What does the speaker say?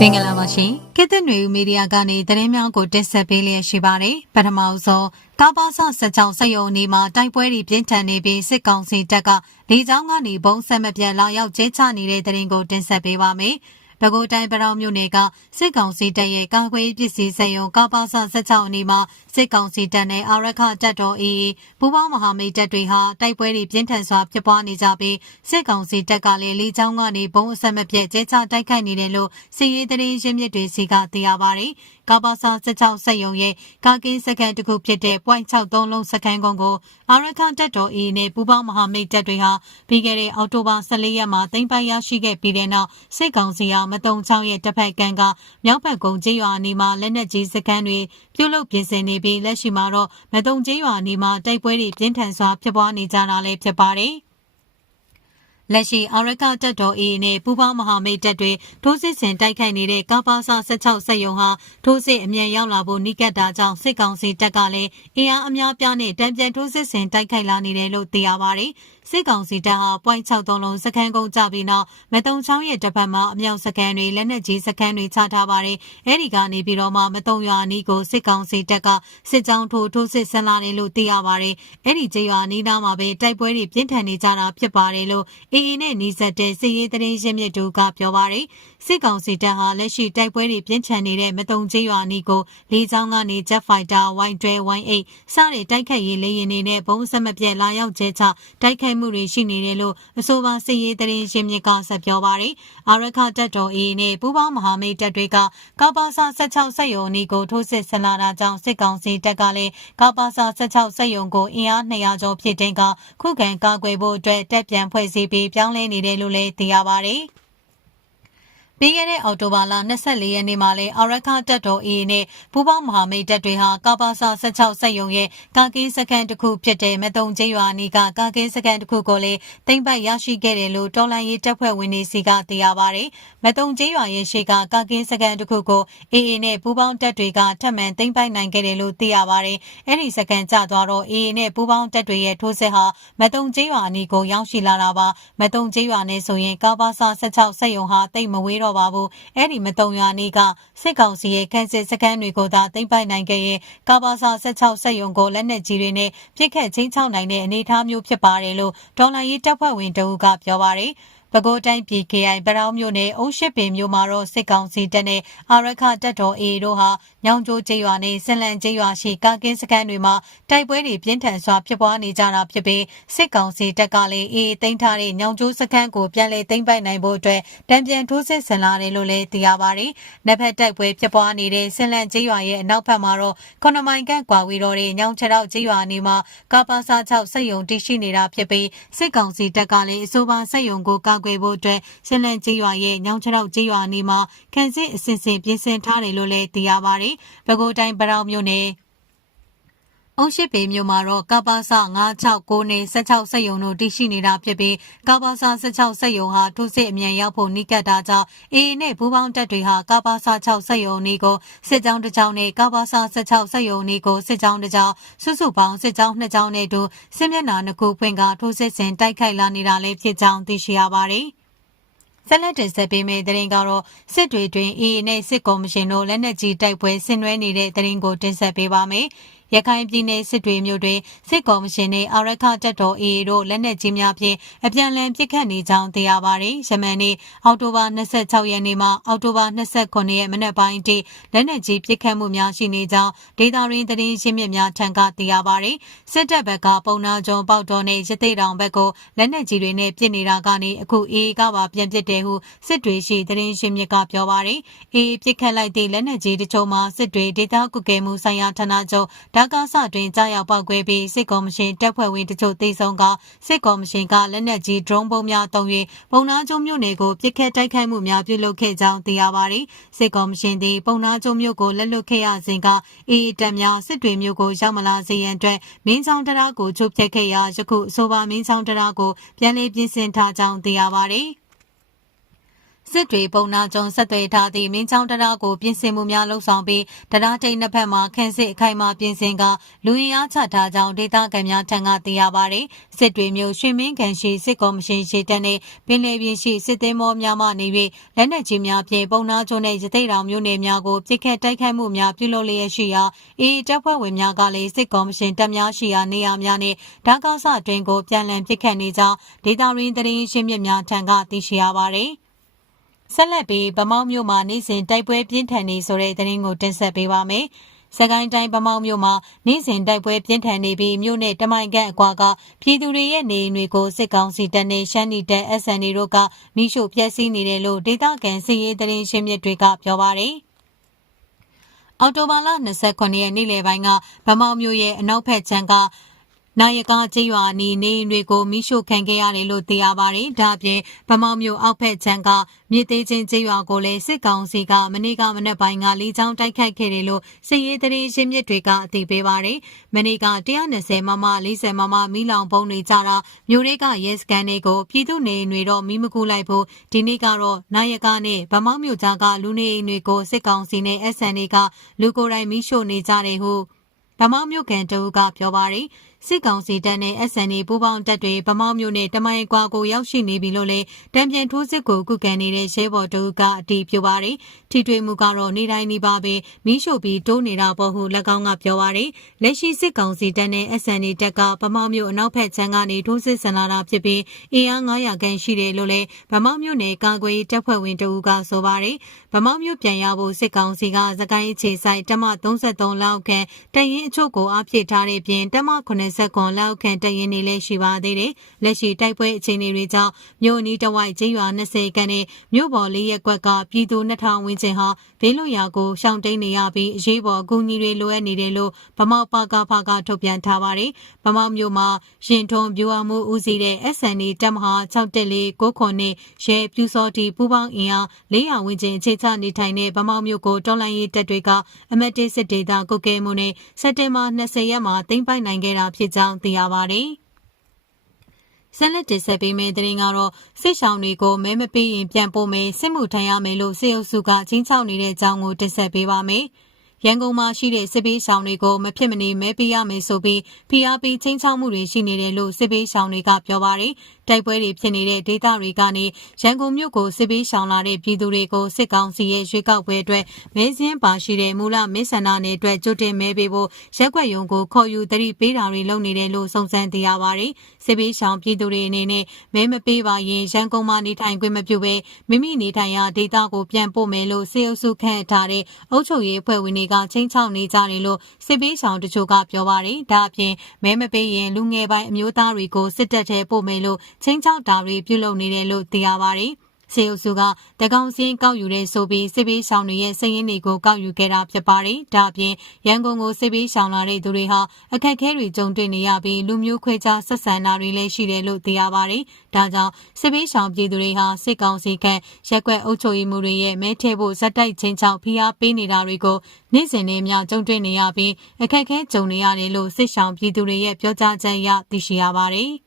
မင်္ဂလာပါရှင်ခေတ်သစ်ຫນွေဦးမီဒီယာကနေသတင်းများကိုတင်ဆက်ပေးလျက်ရှိပါတယ်ပထမအဆုံးကာပါဆဆက်ချောင်းစက်ရုံအနီးမှာတိုက်ပွဲတွေပြင်းထန်နေပြီးစစ်ကောင်စီတပ်ကလေကြောင်းကနေဘုံဆက်မပြတ်လာရောက်ကျဲချနေတဲ့သတင်းကိုတင်ဆက်ပေးပါမယ် ပဲခူးတိုင်းပရောင်မြို့နယ်ကစစ်ကောင်စီတပ်ရဲ့ကာကွယ်ပစ္စည်းစက်ရုံကပါဆ16အနီးမှာစစ်ကောင်စီတပ်နဲ့အာရခတပ်တော် AA ပူးပေါင်းမဟာမိတ်တပ်တွေဟာတိုက်ပွဲတွေပြင်းထန်စွာဖြစ်ပွားနေကြပြီးစစ်ကောင်စီတပ်ကလည်းလေကြောင်းကနေဘုံအဆက်မပြတ်ကျဲချတိုက်ခိုက်နေတယ်လို့စစ်ရေးသတင်းရင်းမြစ်တွေစီကသိရပါတယ်။ကပါဆ16စက်ရုံရဲ့ကာကင်းစကန်တစ်ခုဖြစ်တဲ့ .63 လုံးစကန်ကုန်းကိုအာရခတပ်တော် AA နဲ့ပူးပေါင်းမဟာမိတ်တပ်တွေဟာပြီးခဲ့တဲ့အောက်တိုဘာ14ရက်မှာတင်ပိုင်ရရှိခဲ့ပြီးတဲ့နောက်စစ်ကောင်စီဟာမတုံချောင်းရဲ့တပ်ဖက်ကန်းကမြောက်ဘက်ကုန်းကျေးရွာအနီးမှာလက်နက်ကြီးစကန်တွေပြုတ်လုပြင်ဆင်နေပြီးလက်ရှိမှာတော့မတုံကျေးရွာအနီးမှာတိုက်ပွဲတွေပြင်းထန်စွာဖြစ်ပွားနေကြတာလည်းဖြစ်ပါတယ်။လက်ရှိအာရကတပ်တော် AA နဲ့ပူးပေါင်းမဟာမိတ်တပ်တွေထိုးစစ်ဆင်တိုက်ခိုက်နေတဲ့ကပါဆ16စက်ရုံဟာထိုးစစ်အမြန်ရောက်လာဖို့နှိကက်တာကြောင့်စစ်ကောင်စီတပ်ကလည်းအင်အားအများပြားနဲ့တံပြန်ထိုးစစ်ဆင်တိုက်ခိုက်လာနေတယ်လို့သိရပါတယ်။စစ်ကောင်စီတပ်ဟာ .63 လုံးစခန်းကုန်းကြပြီးနောက်မတုံချောင်းရဲ့တစ်ဖက်မှာအမြောက်စခန်းတွေလက်နက်ကြီးစခန်းတွေချထားပါတယ်။အဲဒီကနေပြီးတော့မှမတုံရွာအနီးကိုစစ်ကောင်စီတပ်ကစစ်ကြောင်းထိုးထိုးစစ်ဆင်လာတယ်လို့သိရပါတယ်။အဲဒီကျေးရွာအနီးနားမှာပဲတိုက်ပွဲတွေပြင်းထန်နေကြတာဖြစ်ပါတယ်လို့အေအေနဲ့နှီးဆက်တဲ့စစ်ရေးသတင်းရင်းမြစ်တို့ကပြောပါတယ်။ စစ်ကောင်စီတပ်ဟာလက်ရှိတိုက်ပွဲတွေပြင်းထန်နေတဲ့မတုံကျေးရွာအနီးကိုလေကြောင်းကနေ Jet Fighter Y12 Y8 စတဲ့တိုက်ခိုက်ရေးလေယာဉ်တွေနဲ့ဘုံဆက်မပြတ်လာရောက်ကျဲချတိုက်ခိုက်မှုတွေရှိနေတယ်လို့အဆိုပါစစ်ရေးသတင်းရင်းမြစ်ကဆက်ပြောပါတယ်။အာရခတပ်တော် AA နဲ့ပူးပေါင်းမဟာမိတ်တပ်တွေကကပါစာ16စက်ရုံအနီးကိုထိုးစစ်ဆင်လာတာကြောင့်စစ်ကောင်စီတပ်ကလည်းကပါစာ16စက်ရုံကိုအင်အား200ကျော်ဖြစ်တဲ့ကခုခံကာကွယ်ဖို့အတွက်တပ်ပြန်ဖွဲ့စည်းပြီးပြောင်းလဲနေတယ်လို့လည်းသိရပါတယ်။ ပြီးခဲ့တဲ့အောက်တိုဘာလ24ရက်နေ့မှာလဲအာရခတပ်တော် AA နဲ့ပူးပေါင်းမဟာမိတ်တပ်တွေဟာကာပါစာ16စက်ရုံရဲ့ကာကင်းစကန်တစ်ခုဖြစ်တဲ့မတုံကျေးရွာနီကကာကင်းစကန်တစ်ခုကိုလည်းတင်ပိုက်ရရှိခဲ့တယ်လို့တော်လိုင်းရေးတပ်ဖွဲ့ဝင်တွေစီကသိရပါတယ်။မတုံကျေးရွာရဲ့ရှေ့ကကာကင်းစကန်တစ်ခုကို AA နဲ့ပူးပေါင်းတပ်တွေကထပ်မံတင်ပိုက်နိုင်ခဲ့တယ်လို့သိရပါတယ်။အဲ့ဒီစကန်ကျသွားတော့ AA နဲ့ပူးပေါင်းတပ်တွေရဲ့ထိုးစစ်ဟာမတုံကျေးရွာအနီးကိုရောက်ရှိလာတာပါ။မတုံကျေးရွာနဲ့ဆိုရင်ကာပါစာ16စက်ရုံဟာတိတ်မဝေးတော့တော့ပါဘူးအဲ့ဒီမတုံရွာနေကစစ်ကောင်စီရဲ့ကန်စစ်စခန်းတွေကိုသာသိမ်းပိုက်နိုင်ခဲ့ရင်ကာဘာစာ16စက်ရုံကိုလက်နက်ကြီးတွေနဲ့ပြစ်ခတ်ချင်းချောက်နိုင်တဲ့အနေအထားမျိုးဖြစ်ပါတယ်လို့ဒေါ်လာရေးတပ်ဖွဲ့ဝင်တအူးကပြောပါတယ် ပဲခူးတိုင်းပြည် KI ပရောင်းမြို့နယ်အုံရှိပင်မြို့မှာတော့စစ်ကောင်စီတပ်နဲ့အာရခတပ်တော် AA တို့ဟာညောင်ကျိုးကျေးရွာနဲ့ဆင်လန်ကျေးရွာရှိကာကင်းစခန်းတွေမှာတိုက်ပွဲတွေပြင်းထန်စွာဖြစ်ပွားနေကြတာဖြစ်ပြီးစစ်ကောင်စီတပ်ကလည်း AA သိမ်းထားတဲ့ညောင်ကျိုးစခန်းကိုပြန်လည်သိမ်းပိုက်နိုင်ဖို့အတွက်တံပြန်ထိုးစစ်ဆင်လာတယ်လို့လည်းသိရပါတယ်။နှစ်ဖက်တိုက်ပွဲဖြစ်ပွားနေတဲ့ဆင်လန်ကျေးရွာရဲ့အနောက်ဘက်မှာတော့ခုနမိုင်ကန့်ကွာဝီတော်တဲ့ညောင်ချတော့ကျေးရွာနေမှာကာပါစာ6စက်ယုံတရှိနေတာဖြစ်ပြီးစစ်ကောင်စီတပ်ကလည်းအဆိုပါစက်ယုံကိုကာကွယ်ဖို့အတွက်ဆင်လန်ကျေးရွာရဲ့ညောင်ချတော့ကျေးရွာနေမှာခန့်စစ်အစဉ်စဉ်ပြင်ဆင်ထားတယ်လို့လည်းသိရပါတယ်။ပဲခူးတိုင်းပရောင်မြို့နယ် အုံရှိပေမြို့မှာတော့ကပါစ969နဲ့16စက်ယုံတို့တည်ရှိနေတာဖြစ်ပြီးကပါစ16စက်ယုံဟာထိုးစစ်အမြန်ရောက်ဖို့နှိကတ်တာကြောင့်အေအေနဲ့ဘူပေါင်းတပ်တွေဟာကပါစ6စက်ယုံနီကိုစစ်ကြောင်းတစ်ကြောင်းနဲ့ကပါစ16စက်ယုံနီကိုစစ်ကြောင်းတစ်ကြောင်းစုစုပေါင်းစစ်ကြောင်းနှစ်ကြောင်းနဲ့တို့စစ်မျက်နှာနှစ်ခုဖွင့်ကထိုးစစ်ဆင်တိုက်ခိုက်လာနေတာလည်းဖြစ်ကြောင်းသိရှိရပါတယ်။ဆက်လက်တင်ဆက်ပေးမယ့်သတင်းကတော့စစ်တွေတွင် AA နဲ့စစ်ကော်မရှင်တို့လက်နက်ကြီးတိုက်ပွဲဆင်နွှဲနေတဲ့သတင်းကိုတင်ဆက်ပေးပါမယ်။ ရခိုင်ပြည်နယ်စစ်တွေမြို့တွင်စစ်ကော်မရှင်နှင့်အာရခတပ်တော် AA တို့လက်နက်ကြီးများဖြင့်အပြန်အလှန်ပစ်ခတ်နေကြောင်းသိရပါတယ်။ယမန်နေ့အောက်တိုဘာ26ရက်နေ့မှအောက်တိုဘာ29ရက်မနက်ပိုင်းထိလက်နက်ကြီးပစ်ခတ်မှုများရှိနေကြောင်းဒေတာရင်းသတင်းရှင်းမြစ်များထံကသိရပါတယ်။စစ်တပ်ဘက်ကပုံနာကျုံပေါက်တော်နဲ့ရသေးတောင်ဘက်ကိုလက်နက်ကြီးတွေနဲ့ပစ်နေတာကနေအခု AA ကပါပြန်ပစ်တယ်ဟုစစ်တွေရှိသတင်းရှင်းမြစ်ကပြောပါတယ်။ AA ပစ်ခတ်လိုက်သည့်လက်နက်ကြီးတချို့မှာစစ်တွေဒေတာကုကဲမှုဆိုင်ရာဌာနချုပ်ဓာကာစတွင်ကြားရောက်ပောက်ကွဲပြီးစစ်ကော်မရှင်တပ်ဖွဲ့ဝင်တချို့သိဆုံးကစစ်ကော်မရှင်ကလက်နက်ကြီး drone ပုံများတုံး၍ပုံနာကျုံမြို့နယ်ကိုပြစ်ခတ်တိုက်ခိုက်မှုများပြုလုပ်ခဲ့ကြောင်းသိရပါတယ်။စစ်ကော်မရှင်သည်ပုံနာကျုံမြို့ကိုလက်လွတ်ခဲ့ရစဉ်ကအေးတပ်များစစ်တွေမြို့ကိုရောက်မလာစေရန်အတွက်မင်းချောင်းတရားကိုချုပ်ဖြတ်ခဲ့ရာယခုအဆိုပါမင်းချောင်းတရားကိုပြန်လည်ပြင်ဆင်ထားကြောင်းသိရပါတယ်။ စစစ်တွေပုံနာကျုံဆက်သွယ်ထားသည့်မင်းချောင်းတရားကိုပြင်ဆင်မှုများလှုပ်ဆောင်ပြီးတရားတိတ်နှစ်ဖက်မှခန့်စစ်အခိုင်အမာပြင်ဆင်ကလူရင်းအားချထားကြောင်းဒေသခံများထံကသိရပါသည်စစ်တွေမျိုးရွှေမင်းကန်ရှိစစ်ကော်မရှင်ရှိတဲ့နှင့်ပင်လယ်ပြင်ရှိစစ်သေးမောများမှနေ၍လက်နက်ကြီးများဖြင့်ပုံနာကျုံနှင့်ရသိတောင်မျိုးနယ်များကိုပြစ်ခတ်တိုက်ခိုက်မှုများပြုလုပ်လျက်ရှိရာအေးတပ်ဖွဲ့ဝင်များကလည်းစစ်ကော်မရှင်တပ်များရှိရာနေရာများနှင့်ဓာတ်ကောက်ဆအတွင်းကိုပြန်လည်ပြစ်ခတ်နေကြောင်းဒေသရင်းသတင်းရှင်းမြစ်များထံကသိရှိရပါသည် ဆက်လက်ပြီးဗမောက်မြို့မှာနေ့စဉ်တိုက်ပွဲပြင်းထန်နေဆိုတဲ့သတင်းကိုတင်ဆက်ပေးပါမယ်။စကိုင်းတိုင်းဗမောက်မြို့မှာနေ့စဉ်တိုက်ပွဲပြင်းထန်နေပြီးမြို့နယ်တမိုင်ခန့်အကွာကပြည်သူတွေရဲ့နေအိမ်တွေကိုစစ်ကောင်စီတပ်နဲ့ရှမ်းနီတပ် SND တို့ကမိရှို့ဖျက်ဆီးနေတယ်လို့ဒေသခံစီရေးသတင်းရှင်းမြစ်တွေကပြောပါရယ်။အော်တိုဘာလ29ရက်နေ့လယ်ပိုင်းကဗမောက်မြို့ရဲ့အနောက်ဘက်ခြမ်းက နာယကကျေးရွာနီနေအိမ်တွေကိုမိရှို့ခံခဲ့ရတယ်လို့သိရပါတယ်။ဒါ့အပြင်ဗမောက်မြို့အောက်ဖက်ချမ်းကမြေသေးချင်းကျေးရွာကိုလည်းစစ်ကောင်စီကမနေ့ကမနက်ပိုင်းကလေးချောင်းတိုက်ခိုက်ခဲ့တယ်လို့စစ်ရေးတရေရှင်းမြစ်တွေကအသိပေးပါတယ်။မနေ့က120မမ40မမမီလောင်ပုံတွေကြတာမြို့တွေကရဲစကန်တွေကိုပြည်သူနေအိမ်တွေတော့မိမကူလိုက်ဖို့ဒီနေ့ကတော့နာယကနဲ့ဗမောက်မြို့ကြားကလူနေအိမ်တွေကိုစစ်ကောင်စီနဲ့ SNA ကလူကိုယ်တိုင်မိရှို့နေကြတယ်ဟုဗမောက်မြို့ကန်တူကပြောပါတယ်။ စစ်ကောင်စီတပ်နဲ့ SNA ပူးပေါင်းတပ်တွေဗမောက်မြို့နယ်တမိုင်ကွာကိုရောက်ရှိနေပြီလို့လည်းတံပြန်ထိုးစစ်ကိုကုကန်နေတဲ့ရဲဘော်တို့ကအတီးပြပါတယ်။ထိတွေ့မှုကတော့နေတိုင်းနေပါပဲမီးရှို့ပြီးတိုးနေတာပေါ့ဟု၎င်းကပြောပါတယ်။လက်ရှိစစ်ကောင်စီတပ်နဲ့ SNA တပ်ကဗမောက်မြို့အနောက်ဘက်ခြမ်းကနေထိုးစစ်ဆင်လာတာဖြစ်ပြီးအင်အား900ခန့်ရှိတယ်လို့လည်းဗမောက်မြို့နယ်ကာကွယ်တပ်ဖွဲ့ဝင်တို့ကဆိုပါတယ်။ဗမောက်မြို့ပြန်ရဖို့စစ်ကောင်စီကသကိုင်းအခြေဆိုင်တမ33လောက်ခန့်တရင်အချို့ကိုအပြစ်ထားတဲ့ပြင်တမ9 20ခွန်လောက်ခန့်တရင်နေလဲရှိပါသေးတယ်။လက်ရှိတိုက်ပွဲအခြေအနေတွေကြောင့်မြို့အနီးတစ်ဝိုက်ကျေးရွာ20ခန့်နဲ့မြို့ပေါ်လေးရက်ကွက်ကပြည်သူ2000ဝန်းကျင်ဟာဘေးလွတ်ရာကိုရှောင်တိန်နေရပြီးအရေးပေါ်အကူအညီတွေလိုအပ်နေတယ်လို့ဗမောက်ပါကဖကထုတ်ပြန်ထားပါတယ်။ဗမောက်မြို့မှာရင်ထုံပြူအောင်မှုဦးစီးတဲ့ SND တပ်မဟာ614 9ခွန်နဲ့ရဲပြူစောတီပူပေါင်းအင်အား400ဝန်းကျင်အခြေချနေထိုင်တဲ့ဗမောက်မြို့ကိုတော်လိုင်းရေးတပ်တွေကအမတ်တေးစစ်ဒေသကုတ်ကဲမှုနဲ့စက်တင်ဘာ20ရက်မှာသိမ်းပိုက်နိုင်ခဲ့တာဖြစ်ကြောင်းသိရပါတယ်။ဆက်လက်တင်ဆက်ပေးမယ့်သတင်းကတော့စစ်ဆောင်တွေကိုမဲမပေးရင်ပြန်ပို့မယ်စစ်မှုထမ်းရမယ်လို့စေအုပ်စုကချင်းချောက်နေတဲ့အကြောင်းကိုတင်ဆက်ပေးပါမယ်။ရန်ကုန်မှာရှိတဲ့စစ်ပေးဆောင်တွေကိုမဖြစ်မနေမဲပေးရမယ်ဆိုပြီးဖိအားပေးချင်းချောက်မှုတွေရှိနေတယ်လို့စစ်ပေးဆောင်တွေကပြောပါတယ်။တိုက်ပွဲတွေဖြစ်နေတဲ့ဒေသတွေကနေရန်ကုန်မြို့ကိုစစ်ပေးဆောင်လာတဲ့ပြည်သူတွေကိုစစ်ကောင်စီရဲ့ရွေးကောက်ပွဲအတွက်မဲစင်းပါရှိတဲ့မူလမင်းဆန္ဒနယ်အတွက်ကြိုတင်မဲပေးဖို့ရက်ွက်ရုံကိုခေါ်ယူတတိပေးတာတွေလုပ်နေတယ်လို့စုံစမ်းသိရပါတယ်။စစ်ပေးဆောင်ပြည်သူတွေအနေနဲ့မဲမပေးပါရင်ရန်ကုန်မှာနေထိုင်ခွင့်မပြုဘဲမိမိနေထိုင်ရာဒေသကိုပြန်ပို့မယ်လို့စေအုပ်စုခန့်ထားတဲ့အုပ်ချုပ်ရေးအဖွဲ့ဝင်တွေကချင်းချောက်နေကြတယ်လို့စစ်ပေးဆောင်တချို့ကပြောပါတယ်။ဒါအပြင်မဲမပေးရင်လူငယ်ပိုင်းအမျိုးသားတွေကိုစစ်တပ်ထဲပို့မယ်လို့ချင်းချောက်တာတွေပြုလုပ်နေတယ်လို့သိရပါတယ်။စေအုပ်စုကတကောင်စင်းကောက်ယူတဲ့ဆိုပြီးစစ်ပေးဆောင်တွေရဲ့စည်ရင်းတွေကိုကောက်ယူခဲ့တာဖြစ်ပါတယ်။ဒါအပြင်ရန်ကုန်ကိုစစ်ပေးဆောင်လာတဲ့သူတွေဟာအခက်အခဲတွေကြုံတွေ့နေရပြီးလူမျိုးခွဲခြားဆက်ဆံတာတွေလည်းရှိတယ်လို့သိရပါတယ်။ဒါကြောင့်စစ်ပေးဆောင်ပြည်သူတွေဟာစစ်ကောင်စီကရက်ွက်အုပ်ချုပ်ရေးမှုတွေရဲ့မဲထဲဖို့ဇက်တိုက်ချင်းချောက်ဖိအားပေးနေတာတွေကိုနေ့စဉ်နဲ့မျှကြုံတွေ့နေရပြီးအခက်အခဲကြုံနေရတယ်လို့စစ်ဆောင်ပြည်သူတွေရဲ့ပြောကြားချက်အရသိရှိရပါတယ်။